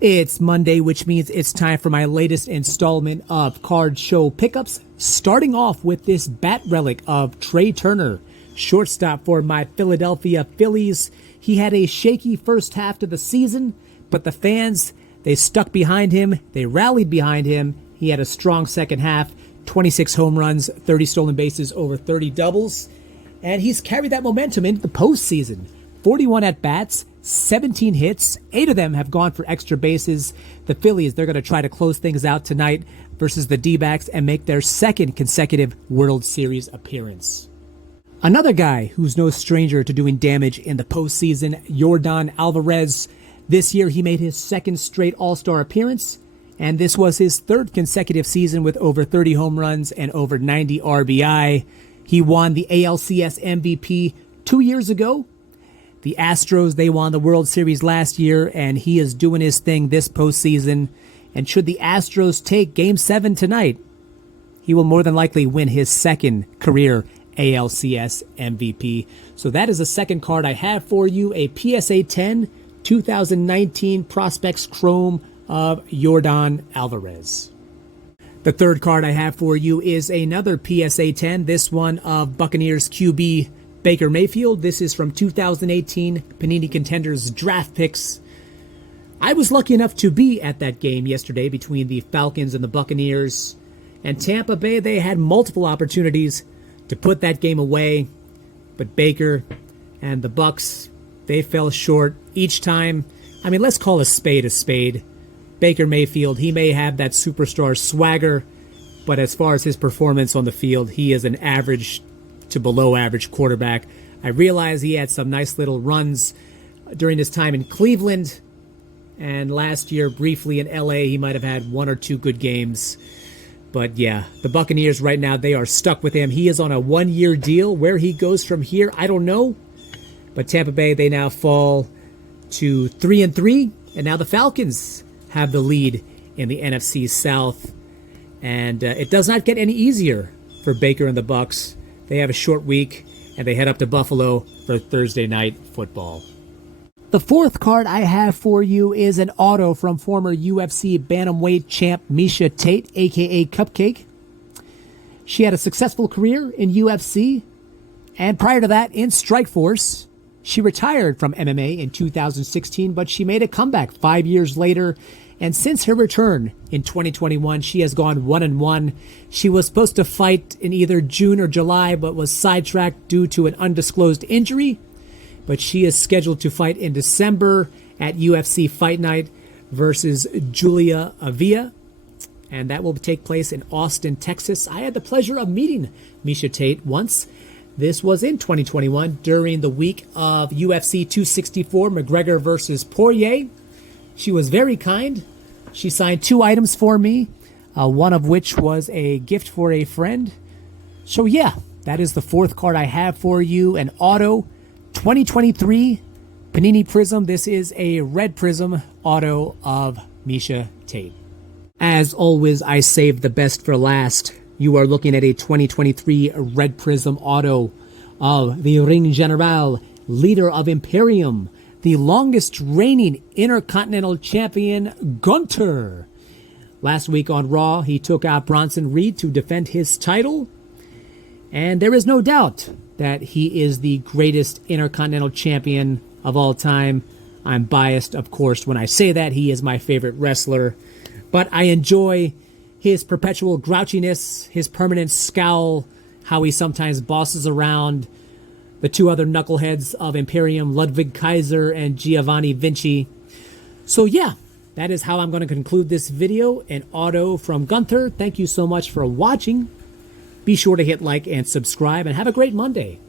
It's Monday, which means it's time for my latest installment of Card Show Pickups, starting off with this bat relic of Trey Turner, shortstop for my Philadelphia Phillies. He had a shaky first half to the season, but the fans, they stuck behind him, they rallied behind him. He had a strong second half, 26 home runs, 30 stolen bases, over 30 doubles, and he's carried that momentum into the postseason. 41 at-bats, 17 hits, 8 of them have gone for extra bases. The Phillies, they're going to try to close things out tonight versus the D-backs and make their second consecutive World Series appearance. Another guy who's no stranger to doing damage in the postseason, Yordan Alvarez. This year he made his second straight All-Star appearance, and this was his third consecutive season with over 30 home runs and over 90 RBI. He won the ALCS MVP 2 years ago. The Astros, they won the World Series last year, and he is doing his thing this postseason. And should the Astros take Game 7 tonight, he will more than likely win his second career ALCS MVP. So that is the second card I have for you, a PSA 10 2019 Prospects Chrome of Yordan Alvarez. The third card I have for you is another PSA 10, this one of Buccaneers QB Baker Mayfield. This is from 2018 Panini Contenders Draft Picks. I was lucky enough to be at that game yesterday between the Falcons and the Buccaneers. And Tampa Bay, they had multiple opportunities to put that game away. But Baker and the Bucs, they fell short each time. I mean, let's call a spade a spade. Baker Mayfield, he may have that superstar swagger, but as far as his performance on the field, he is an average to below average quarterback. I realize he had some nice little runs during his time in Cleveland, and last year briefly in LA he might have had one or two good games. But yeah, the Buccaneers right now, they are stuck with him. He is on a one-year deal. Where he goes from here, I don't know. But Tampa Bay, they now fall to 3-3, and now the Falcons have the lead in the NFC South. And it does not get any easier for Baker and the Bucs. They have a short week, and they head up to Buffalo for Thursday night football. The fourth card I have for you is an auto from former UFC bantamweight champ Miesha Tate, a.k.a. Cupcake. She had a successful career in UFC, and prior to that in Strikeforce. She retired from MMA in 2016, but she made a comeback 5 years later. And since her return in 2021, she has gone 1-1. She was supposed to fight in either June or July, but was sidetracked due to an undisclosed injury. But she is scheduled to fight in December at UFC Fight Night versus Julia Avila. And that will take place in Austin, Texas. I had the pleasure of meeting Miesha Tate once. This was in 2021 during the week of UFC 264, McGregor versus Poirier. She was very kind. She signed 2 items for me, one of which was a gift for a friend. So yeah, that is the fourth card I have for you, an auto 2023 Panini Prism. This is a red prism auto of Miesha Tate. As always, I saved the best for last. You are looking at a 2023 red prism auto of the Ring General, leader of Imperium, the longest reigning Intercontinental Champion, Gunther. Last week on Raw, he took out Bronson Reed to defend his title. And there is no doubt that he is the greatest Intercontinental Champion of all time. I'm biased, of course, when I say that. He is my favorite wrestler. But I enjoy his perpetual grouchiness, his permanent scowl, how he sometimes bosses around the 2 other knuckleheads of Imperium, Ludwig Kaiser and Giovanni Vinci. So yeah, that is how I'm going to conclude this video. An auto from Gunther. Thank you so much for watching. Be sure to hit like and subscribe, and have a great Monday.